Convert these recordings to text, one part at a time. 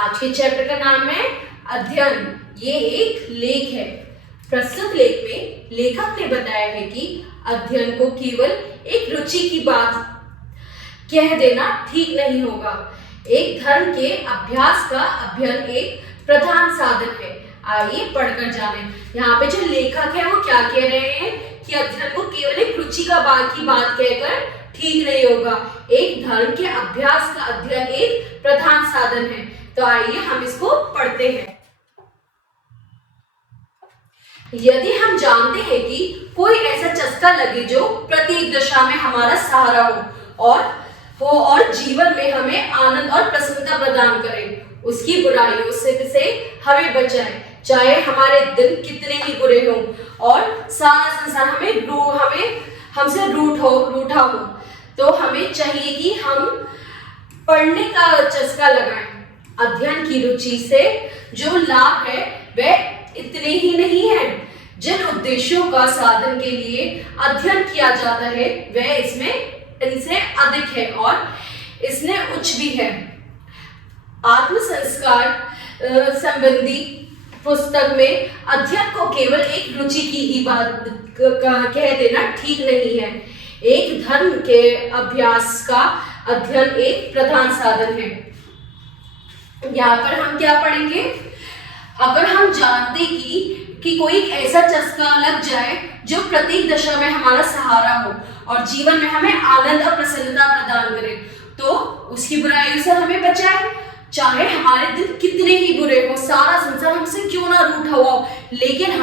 आज के चैप्टर का नाम है अध्ययन। ये एक लेख है। प्रस्तुत लेख में लेखक ने बताया है कि अध्ययन को केवल एक रुचि की बात कह देना ठीक नहीं होगा। एक धर्म के अभ्यास का अध्ययन एक प्रधान साधन है। आइए पढ़कर जानें। यहाँ पे जो लेखक है वो क्या कह रहे हैं कि अध्ययन को केवल एक रुचि की बात कहकर ठीक नहीं होगा। एक धर्म के अभ्यास का अध्ययन एक प्रधान साधन है। तो आइए हम इसको पढ़ते हैं। यदि हम जानते हैं कि कोई ऐसा चस्का लगे जो प्रत्येक दशा में हमारा सहारा हो और जीवन में हमें आनंद और प्रसन्नता प्रदान करे, उसकी बुराइयों से हमें बचाए, चाहे हमारे दिन कितने ही बुरे हों और सारा संसार हमसे रूठा हो, तो हमें चाहिए कि हम पढ़ने का चस्का लगाएं। अध्ययन की रुचि से जो लाभ है वह इतने ही नहीं है। जिन उद्देश्यों का साधन के लिए अध्ययन किया जाता है वह इनसे अधिक है और इसने उच्च भी है। आत्म संस्कार संबंधी पुस्तक में अध्ययन को केवल एक रुचि की ही बात कह देना ठीक नहीं है। एक धर्म के अभ्यास का अध्ययन एक प्रधान साधन है। यहाँ पर हम क्या पढ़ेंगे? अगर हम जानते कि कोई एक ऐसा चस्का लग जाए जो प्रत्येक दशा में हमारा सहारा हो और जीवन में हमें आनंद और प्रसन्नता प्रदान करे, तो उसकी बुराइयों से हमें बचाए, चाहे हमारे दिन कितने ही बुरे हो, सारा संसार हमसे क्यों ना रूठा हुआ हो, लेकिन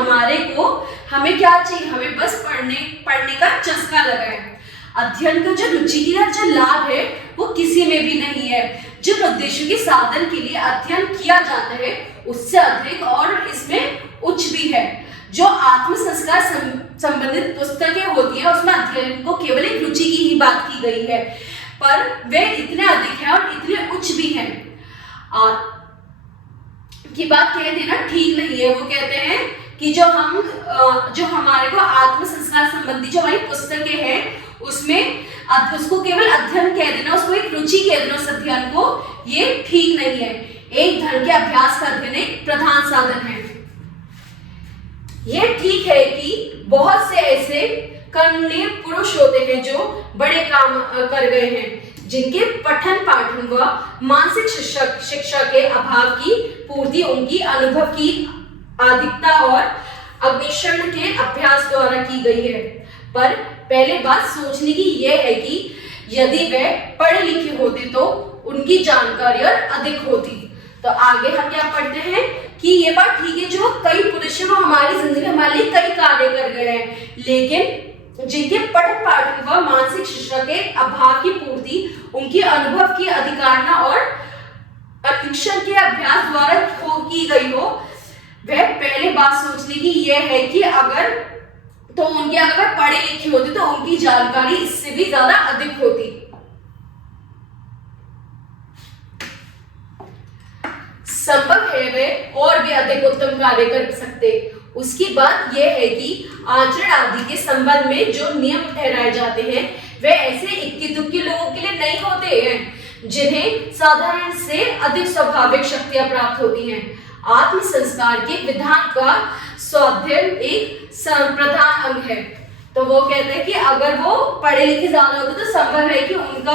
हमें क्या चाहिए? हमें बस पढ़ने का चस्का लगाए। अध्ययन का जो रुचि का जो लाभ है वो किसी में भी नहीं है। जिन उद्देश्यों के साधन के लिए अध्ययन किया जाता है उससे अधिक और इसमें उच्च भी है। जो आत्म संस्कार संबंधित पुस्तकें होती है उसमें अध्ययन को केवल एक रुचि की ही बात की गई है, पर वे इतने अधिक है और इतने उच्च भी हैं की बात कह देना ठीक नहीं है। वो कहते हैं कि जो हमारे को आत्म संस्कार संबंधी जो हमारी पुस्तकें हैं उसको केवल अध्ययन कह देना, उसको एक रुचि कह देना उस अध्ययन को, ये ठीक नहीं है। एक धर्म के अभ्यास का अध्ययन एक प्रधान साधन है। ये ठीक है कि बहुत से ऐसे कर्मण्य पुरुष होते हैं जो बड़े काम कर गए हैं, जिनके पठन पाठन व मानसिक शिक्षा के अभाव की पूर्ति उनकी अनुभव की अधिकता और अग्निशरण के अभ्यास द्वारा की गई है। पर पहले बात सोचने की यह है कि यदि वे पढ़े लिखे होते तो उनकी जानकारी और अधिक होती। तो आगे हम क्या पढ़ते हैं कि ये बात ठीक है, जो कई पुरुष हैं वो हमारी जिंदगी हमारे लिए कई कार्य कर गए हैं, लेकिन जिनके पठन पाठन व मानसिक शिक्षा के अभाव की पूर्ति उनकी अनुभव की अधिकारणा और अधीक्षण के अभ्यास द्वारा की गई हो, वह पहले बात सोचने की यह है कि अगर पढ़े लिखे होते तो उनकी जानकारी इससे भी ज्यादा अधिक होती। संभव है वे और भी अधिक उत्तम कार्य कर सकते। उसकी बात यह है कि आचरण आदि के संबंध में जो नियम ठहराए जाते हैं वे ऐसे इक्की दुक्की लोगों के लिए नहीं होते हैं जिन्हें साधारण से अधिक स्वाभाविक शक्तियां प्राप्त होती हैं। आत्म संस्कार के विधान का स्वाध्याय एक प्रधान अंग है। तो वो कहते हैं कि अगर वो पढ़े लिखे ज्यादा होते तो संभव है कि उनका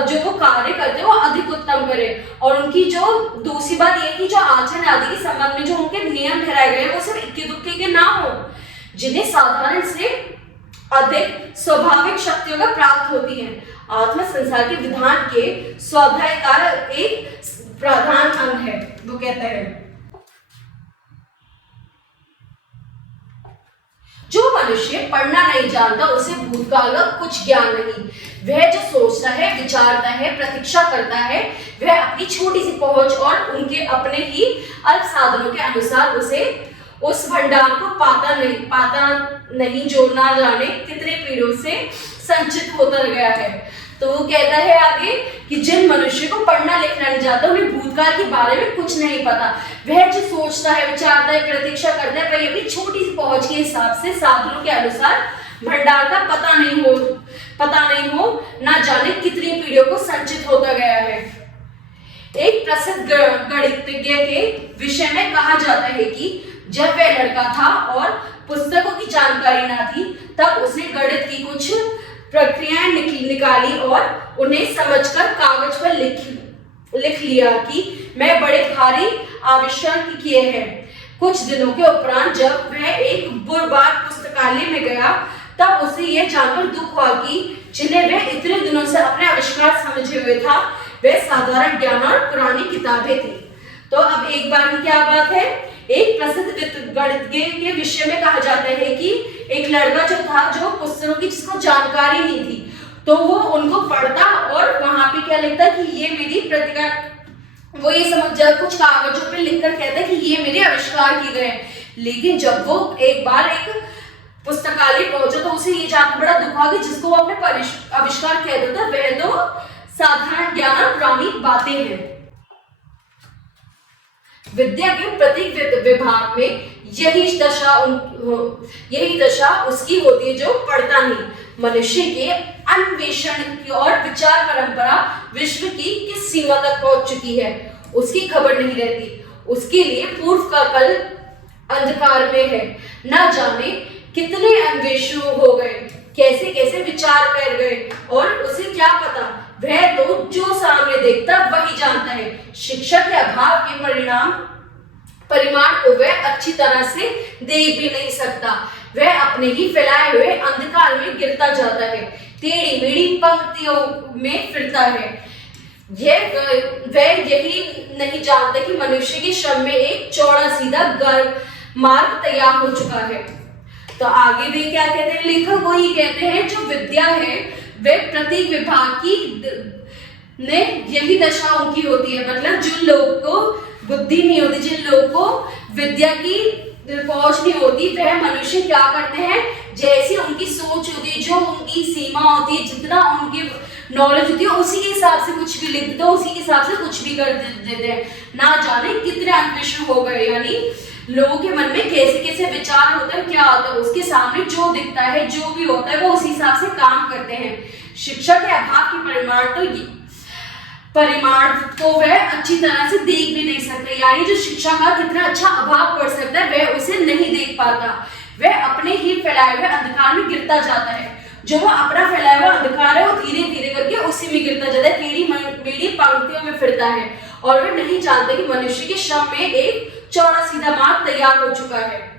जो वो कार्य करते हैं वो अधिक उत्तम करे। और उनकी जो दूसरी बात ये कि जो आचरण आदि के संबंध में जो उनके नियम ठहराए गए वो सिर्फ इक्की दुक्की के ना हो, जिन्हें साधारण से अधिक स्वाभाविक शक्तियों का प्राप्त होती है। आत्म संसार के विधान के स्वाध्याय का एक प्रधान अंग है। वो कहते हैं जो मनुष्य पढ़ना नहीं जानता उसे भूतकाल का कुछ ज्ञान नहीं। वह जो सोचता है, विचारता है, प्रतीक्षा करता है, वह अपनी छोटी सी पहुंच और उनके अपने ही अल्प साधनों के अनुसार उस भंडार को पाता नहीं जो ना जाने कितने पीढ़ियों से संचित होता गया है। तो वो कहता है आगे कि जिन मनुष्य को पढ़ना लिखना नहीं जाता, उन्हें भूतकाल के बारे में कुछ नहीं पता, वह जो सोचता है, विचारता है, प्रतीक्षा करता है, वह अपनी छोटी सी पहुंच के हिसाब से साधनों के अनुसार भंडार का पता नहीं हो ना जाने कितनी पीढ़ियों को संचित होता गया है। एक प्रसिद्ध गणितज्ञ के विषय में कहा जाता है कि जब वह लड़का था और पुस्तकों की जानकारी ना थी, तब उसने गणित की कुछ प्रक्रियाएं निकाली और उन्हें समझकर कागज पर लिख लिया कि मैं बड़े भारी आविष्कार किए हैं। कुछ दिनों के उपरांत जब वह एक बार पुस्तकालय में गया, तब उसे यह जानकर दुख हुआ कि जिन्हें वह इतने दिनों से अपने आविष्कार समझे हुए था, वे साधारण ज्ञान और पुरानी किताबें थी। तो अब एक बार की क्या बात है, एक प्रसिद्ध गणितज्ञ के विषय में कहा जाता है कि एक लड़का जो था, जो पुस्तकों की जिसको जानकारी नहीं थी, तो वो उनको पढ़ता और वहां पे क्या लिखता कि ये मेरी प्रतिभा, वो ये समझ जा कुछ कागजों पे लिखकर कहता कि ये मेरे आविष्कार किए गए। लेकिन जब वो एक बार एक पुस्तकालय पहुंचा, तो उसे ये जानकर बड़ा दुख हुआ कि जिसको वो अपने आविष्कार कहता था, वह तो साधारण ज्ञान और पुरानी बातें हैं। विद्या के प्रत्येक विभाग में यही दशा उसकी होती है जो पढ़ता नहीं। मनुष्य के अन्वेषण की और विचार परंपरा विश्व की किस सीमा तक पहुंच चुकी है, उसकी खबर नहीं रहती। उसके लिए पूर्व का कल अंधकार में है। न जाने कितने अन्वेषण हो गए, कैसे कैसे विचार कर गए, और उसे क्या पता, वह तो जो सामने देखता वही जानता है। शिक्षा के अभाव के परिमाण को वह अच्छी तरह से देख भी नहीं सकता। वह अपने ही फैलाए हुए अंधकार में गिरता जाता है, टेढ़ी मेढ़ी पंक्तियों में फिरता है। वह यही नहीं जानता कि मनुष्य के श्रम में एक चौड़ा सीधा मार्ग तैयार हो चुका है। तो आगे भी क्या कहते हैं लेखक, वो ये कहते हैं जो विद्या है वह प्रत्येक विभाग की ने यही दशा उनकी होती है। मतलब जिन लोगों को बुद्धि नहीं होती, जिन लोगों को विद्या की पहुंच नहीं होती, वह मनुष्य क्या करते हैं, जैसी उनकी सोच होती है, जो उनकी सीमा होती है, जितना उनकी नॉलेज होती है, उसी के हिसाब से कुछ भी लिख देते हैं, उसी के हिसाब से कुछ भी कर देते हैं। ना जाने कितने अन्वेषण हो गए, यानी लोगों के मन में कैसे कैसे विचार होते हैं, क्या होता है, उसके सामने जो दिखता है, जो भी होता है, वो उसी हिसाब से काम करते हैं। शिक्षा के अभाव की परिमाण को वह अच्छी तरह से देख भी नहीं सकते, यानी जो शिक्षा का कितना अच्छा अभाव पड़ सकता है, वह उसे नहीं देख पाता। वह अपने ही फैलाए हुए अंधकार में गिरता जाता है। जो वह अपना फैलाया हुआ अंधकार है, वो धीरे धीरे करके उसी में गिरता जाता है, टेढ़ी मेढ़ी पंक्तियों में फिरता है, और वह नहीं जानते कि मनुष्य के श्रम में एक चौड़ा सीधा मार्ग तैयार हो चुका है।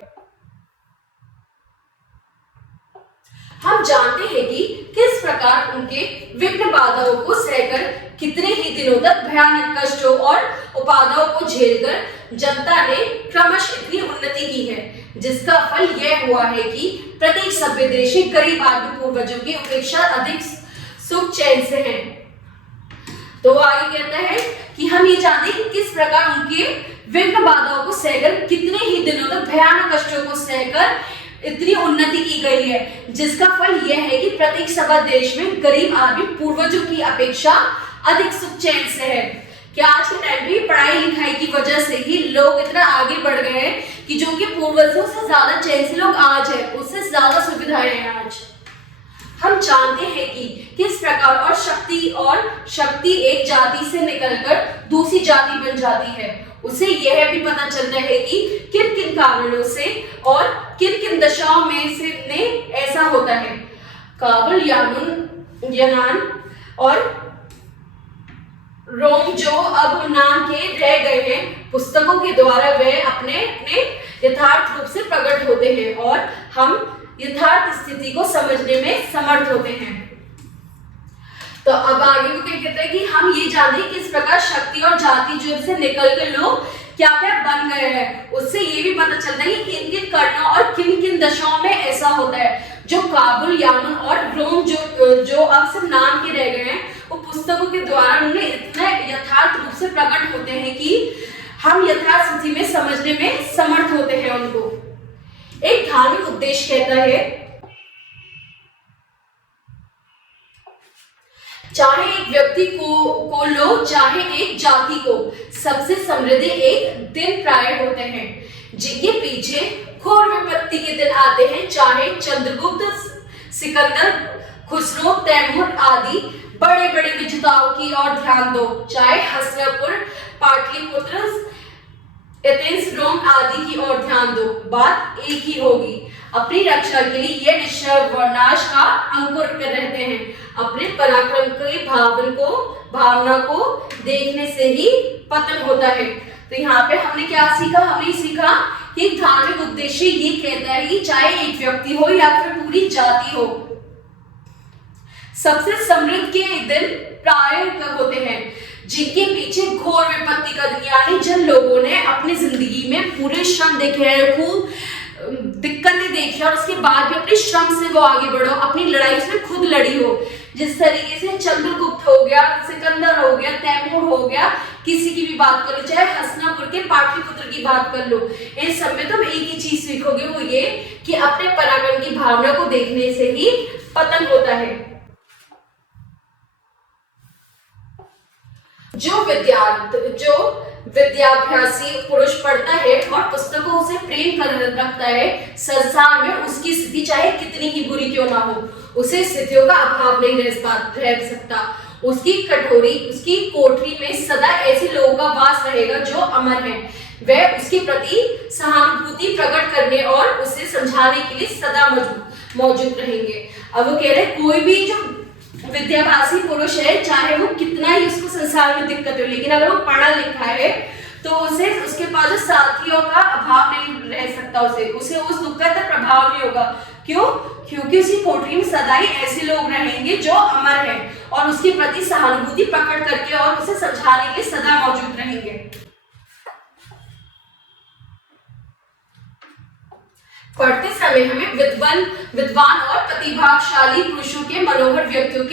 हम जानते हैं कि किस प्रकार उनके विघ्न बाधाओं को सहकर कितने ही दिनों तक भयानक कष्टों और उपादाओं को झेलकर जनता ने क्रमश इतनी उन्नति की है, जिसका फल यह हुआ है कि प्रत्येक सभ्य देश गरीब आदमी पूर्वजों की अपेक्षा अधिक सुख चैन से है। तो आगे कहता है कि हम ये जानते हैं कि किस प्रकार उनके विघ्न बाधाओं को सहकर कितने ही दिनों तक भयानक कष्टों को सहकर इतनी उन्नति की गई है, जिसका फल यह है कि प्रत्येक सभा देश में गरीब आदमी पूर्वजों की अपेक्षा अधिक सुख चैन से है। क्या आज के टाइम पे पढ़ाई लिखाई की वजह से ही लोग इतना आगे बढ़ गए हैं कि जो कि पूर्वजों से ज्यादा चैन से लोग आज है, उससे ज्यादा सुविधाएं हैं आज। हम जानते हैं कि किस प्रकार और शक्ति एक जाति से निकलकर दूसरी जाति बन जाती है। उसे यह भी पता चलता है कि किन किन कारणों से और किन किन दशाओं में से ने ऐसा होता है। काबुल, यूनान और रोम जो अब नाम के रह गए हैं, पुस्तकों के द्वारा वे अपने यथार्थ रूप से प्रकट होते हैं और हम यथार्थ स्थिति को समझने में समर्थ होते हैं। तो अब आगे वो क्या कहते हैं कि हम ये जाने किस प्रकार शक्ति और जाति जो से निकल के लोग क्या क्या बन गए हैं। उससे ये भी पता चलता है कि किन किन कारणों और किन किन दशाओं में ऐसा होता है। जो काबुल, यूनान और रोम जो अब सिर्फ नाम के रह गए हैं, वो पुस्तकों के द्वारा उन्हें इतने यथार्थ रूप से प्रकट होते हैं कि हम यथार्थ स्थिति में समझने में समर्थ होते हैं उनको। एक धार्मिक उद्देश्य कहता है, चाहे एक व्यक्ति को लो, चाहे एक जाति को, सबसे समृद्ध एक दिन प्राय होते हैं, जिनके पीछे घोर विपत्ति के दिन आते हैं। चाहे चंद्रगुप्त, सिकंदर, खुसरो, तैमूर आदि बड़े बड़े विजेताओं की ओर ध्यान दो, चाहे हस्तिनापुर, पाटलिपुत्र, एथेंस, रोम आदि की ओर ध्यान दो, बात एक ही होगी। अपनी रक्षा के लिए ये निश्चय विनाश का अंकुर कर रहते हैं। अपने पराक्रम की भावना को देखने से ही पतन होता है। तो यहाँ पे हमने क्या सीखा? हमने सीखा कि धार्मिक उद्देश्य ये कहता है कि चाहे एक व्यक्ति हो या फिर पूरी जाति हो, सबसे समृद्ध के दिन प्राय होते हैं जिनके पीछे घोर विपत्ति का, यानी जिन लोगों ने अपनी जिंदगी में पूरे श्रम देखे हैं, खूब दिक्कतें देखी और उसके बाद भी अपने श्रम से वो आगे बढ़ो, अपनी लड़ाई उसने खुद लड़ी हो। जिस तरीके से चंद्रगुप्त हो गया, सिकंदर हो गया, तैमूर हो गया, किसी की भी बात कर लो, चाहे हस्तिनापुर के पाटलिपुत्र की बात कर लो, इन सब में तुम एक ही चीज सीखोगे, वो ये कि अपने पराक्रम की भावना को देखने से ही पतन होता है। जो विद्याभ्यासी पुरुष पढ़ता है और पुस्तकों से प्रेम कर रखता है, संसार में उसकी स्थिति चाहे कितनी ही बुरी क्यों ना हो, उसे स्थितियों का अभाव नहीं रह सकता। उसकी कोठरी में सदा ऐसे लोगों का वास रहेगा जो अमर हैं। वह उसके प्रति सहानुभूति प्रकट करने और उसे समझाने के लिए सदा मौजूद रहेंगे। अब वो कह रहे कोई भी जो विद्याभासी पुरुष है, चाहे वो कितना ही उसको संसार में दिक्कत हो, लेकिन अगर वो पढ़ा लिखा है तो उसे उसके पास जो साथियों का अभाव नहीं रह सकता, उसे उस दुख का प्रभाव नहीं होगा। क्यों? क्योंकि उसी कोठरी में सदा ही ऐसे लोग रहेंगे जो अमर हैं और उसके प्रति सहानुभूति प्रकट करके और उसे समझाने के लिए सदा मौजूद रहेंगे। पढ़ते समय हमें विद्वान और प्रतिभाशाली पुरुषों के मनोहर व्यक्तियों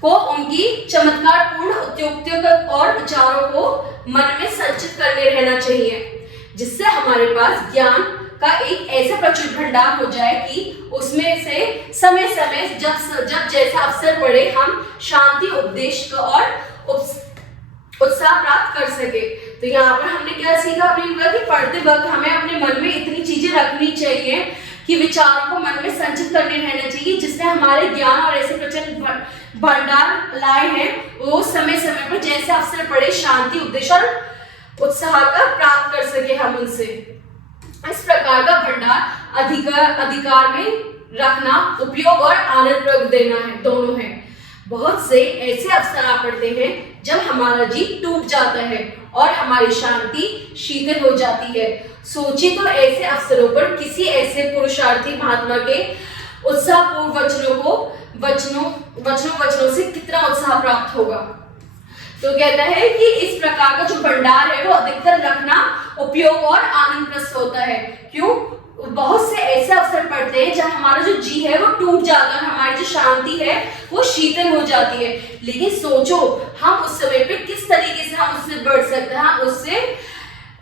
को उनकी चमत्कारपूर्ण उद्योक्तियों और विचारों को मन में संचित करने रहना चाहिए, जिससे हमारे पास ज्ञान का एक ऐसा प्रचुर भंडार हो जाए कि उसमें से समय समय जब जैसा अवसर पड़े हम शांति, उपदेश और उत्साह प्राप्त कर सके। तो यहाँ पर हमने क्या सीखा? हमने कि पढ़ते वक्त हमें अपने मन में इतनी चीजें रखनी चाहिए कि विचारों को मन में संचित करने रहना चाहिए, जिससे हमारे ज्ञान और ऐसे प्रचंड भंडार लाए हैं वो समय समय पर जैसे अवसर पड़े शांति, उद्देश्य और उत्साह का प्राप्त कर सके हम उनसे। इस प्रकार का भंडार अधिकार में रखना उपयोग और आनंद देना है, दोनों है। बहुत से ऐसे अवसर आ पड़ते हैं जब हमारा जीव टूट जाता है और हमारी शांति शीतल हो जाती है। सोचिए तो ऐसे अवसरों पर किसी ऐसे पुरुषार्थी महात्मा के उत्साहपूर्ण वचनों से कितना उत्साह प्राप्त होगा। तो कहता है कि इस प्रकार का जो भंडार है वो अधिकतर रखना उपयोग और आनंदप्रद होता है। क्यों? बहुत से ऐसे अवसर पड़ते हैं जब हमारा जो जी है वो टूट जाता है, हमारी जो शांति है वो शीतल हो जाती है। लेकिन सोचो हम उस समय पे किस तरीके से हम उससे बढ़ सकते हैं,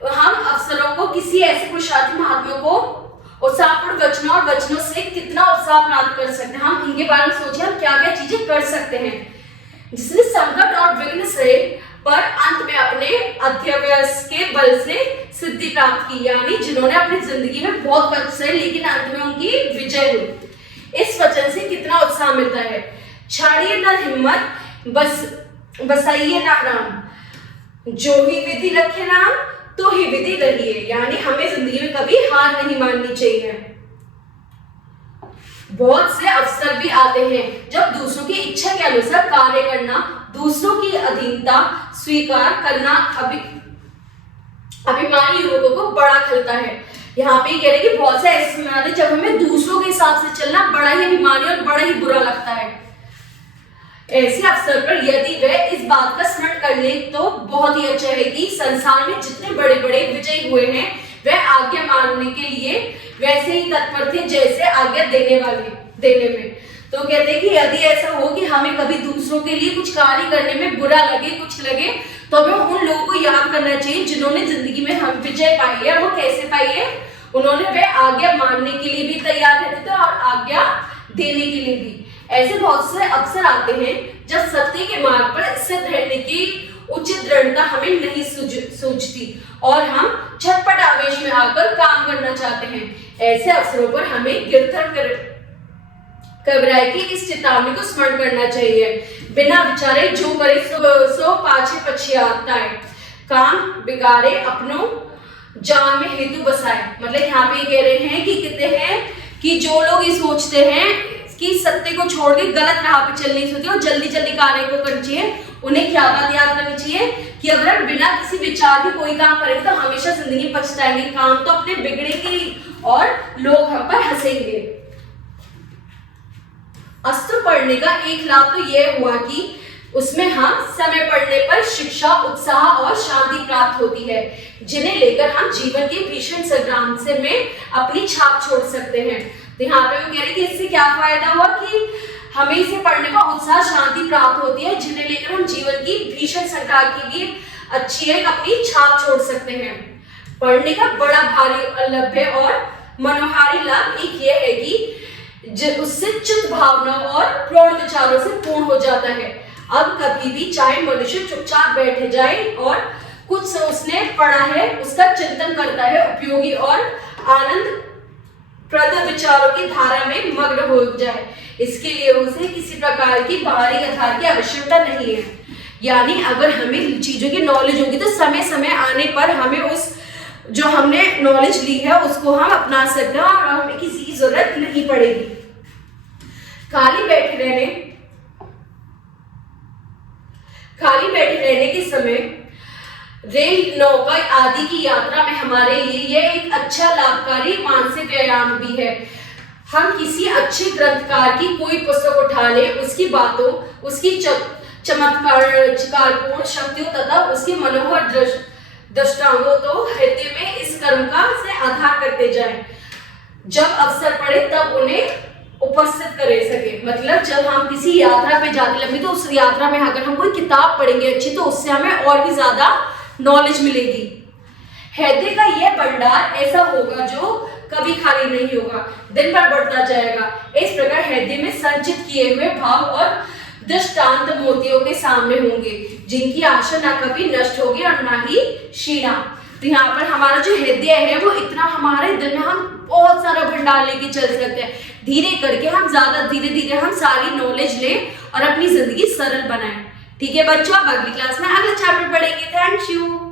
हम अवसरों को किसी ऐसे पुरुषार्थी महात्मा को उत्साहपूर्ण वचनों से कितना उत्साह प्राप्त कर सकते हैं। हम उनके बारे में सोचिए हम क्या क्या चीजें कर सकते हैं, जिसने संकट और विघ्न से पर अंत में अपने अध्यवसाय के बल से सिद्धि प्राप्त की, यानी जिन्होंने अपनी जिंदगी में बहुत कष्ट सहे लेकिन अंत में उनकी विजय हुई। इस वचन से कितना उत्साह मिलता है। छाड़िए न हिम्मत, बसाइए न राम, जो ही विधि रखे राम तो ही विधि रहिए, यानी हमें जिंदगी में कभी हार नहीं माननी चाहिए। बहुत से अवसर भी आते हैं जब दूसरों की इच्छा के अनुसार कार्य करना, दूसरों की अधीनता स्वीकार करना अभिमानी युवकों को बड़ा खलता है। यहाँ पे कह रहे कि बहुत से ऐसे समय आते जब हमें दूसरों के हिसाब से चलना बड़ा ही अभिमानी और बड़ा ही बुरा लगता है। ऐसे अवसर पर यदि वह इस बात का स्मरण कर ले तो बहुत ही अच्छा है कि संसार में जितने बड़े बड़े विजयी हुए हैं वह आज्ञा मानने के लिए वैसे ही तत्पर थे जैसे आज्ञा देने में। तो कहते हैं कि यदि ऐसा हो कि हमें कभी दूसरों के लिए कुछ कार्य करने में बुरा लगे, कुछ लगे, तो हमें उन लोगों को याद करना चाहिए जिन्होंने जिंदगी में हम विजय पाई है। वो कैसे पाई है? उन्होंने वह आज्ञा मानने के लिए भी तैयार रहते थे और आज्ञा देने के लिए भी। ऐसे बहुत से अवसर आते हैं जब सत्य के मार्ग पर स्थित रहने की उचित दृढ़ता हमें नहीं सूझती और हम झटपट आवेश में आकर काम करना चाहते हैं। ऐसे अवसरों पर हमें गिरथर कबीराई की इस चेतावनी को स्मरण करना चाहिए। बिना विचारे जो करे सो पाछे पछियाताए, काम बिगाड़े अपनों जान में हेतु बसाए। मतलब यहाँ पे कह रहे हैं कि कहते हैं कि जो लोग ये सोचते हैं कि सत्य को छोड़ के गलत राह पे चलने सोचते और जल्दी जल्दी कार्य को करनी चाहिए, उन्हें क्या बात याद रखनी चाहिए कि अगर हम बिना किसी विचार के कोई काम करेंगे तो हमेशा जिंदगी पछताएंगे, काम तो अपने बिगड़ेंगे और लोग हम पर हंसेंगे। अस्त्र पढ़ने का एक लाभ तो यह हुआ कि उसमें हम समय पढ़ने पर शिक्षा, उत्साह और शांति प्राप्त होती है, जिन्हें लेकर हम जीवन के भीषण संग्राम से में अपनी छाप छोड़ सकते हैं। तो यहाँ पे वो कह रहे हैं कि इससे क्या फायदा हुआ कि हमें इसे पढ़ने का उत्साह, शांति प्राप्त होती है, जिन्हें लेकर हम जीवन की भीषण संग्राम के लिए अच्छी एक अपनी छाप छोड़ सकते हैं। पढ़ने का बड़ा भारी लभ्य और मनोहारी लाभ एक यह है कि उससे चित्त भावनाओं और प्रौढ़ विचारों से पूर्ण हो जाता है। अब कभी भी चाहे मनुष्य चुपचाप बैठ जाए और कुछ उसने पढ़ा है उसका चिंतन करता है, उपयोगी और आनंद प्रद विचारों की धारा में मग्न हो जाए, इसके लिए उसे किसी प्रकार की बाहरी आधार की आवश्यकता नहीं है। यानी अगर हमें चीजों की नॉलेज होगी तो समय समय आने पर हमें उस जो हमने नॉलेज ली है उसको हम अपना सकते हैं और हमें किसी की जरूरत नहीं पड़ेगी। खाली बैठे रहने के समय रेल, नौका आदि की यात्रा में हमारे लिए यह एक अच्छा लाभकारी मानसिक व्यायाम भी है। हम किसी अच्छे ग्रंथकार की कोई पुस्तक उठा ले, उसकी बातों, उसकी चमत्कारपूर्ण शक्तियों तथा उसकी मनोहर दृष्टांतों तो हृदय में इस कर्म का से आधार करते जाएं। जब अवसर पड़े तब उन्हें उपस्थित करे सके। मतलब जब हम किसी यात्रा पे जाते लंबी तो उस यात्रा में अगर हम कोई किताब पढ़ेंगे अच्छी तो उससे हमें और भी ज्यादा नॉलेज मिलेगी। हृदय का यह भंडार ऐसा होगा जो कभी खाली नहीं होगा, दिन भर बढ़ता जाएगा। इस प्रकार हृदय में संचित किए हुए भाव और दृष्टांत मोतियों के सामने होंगे, जिनकी आशा ना कभी नष्ट होगी और ना ही क्षीणा। तो यहाँ पर हमारा जो हृदय है वो इतना हमारे दिल में हम बहुत सारा भंडार लेके चल सकते हैं। धीरे करके हम धीरे धीरे हम सारी नॉलेज लें और अपनी जिंदगी सरल बनाएं। ठीक है बच्चों, अब अगली क्लास में अगला चैप्टर पढ़ेंगे। Thank you.